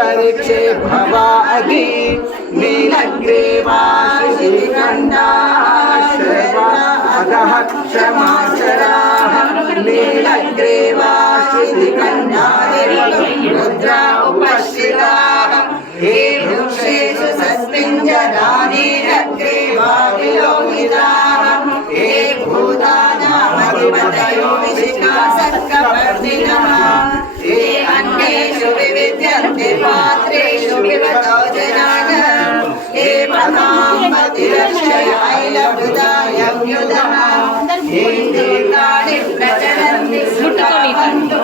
परीक्षे भवादि नीलग्रीवाशिखण्डाश्रवा अधः क्षमाचराः नीलग्रीवाशिखण्डानि रुद्रा उपश्रिताः हे वृक्षेषु सस्मिञ्जनानि नग्रीवाविलोहिताः हे विद्यन्ते पात्रेषु विगतौ जनाः हे प्रधामतिरक्षयायलभुदायं युधः हे देवाणि प्रचलन्ति सुटाबन्धु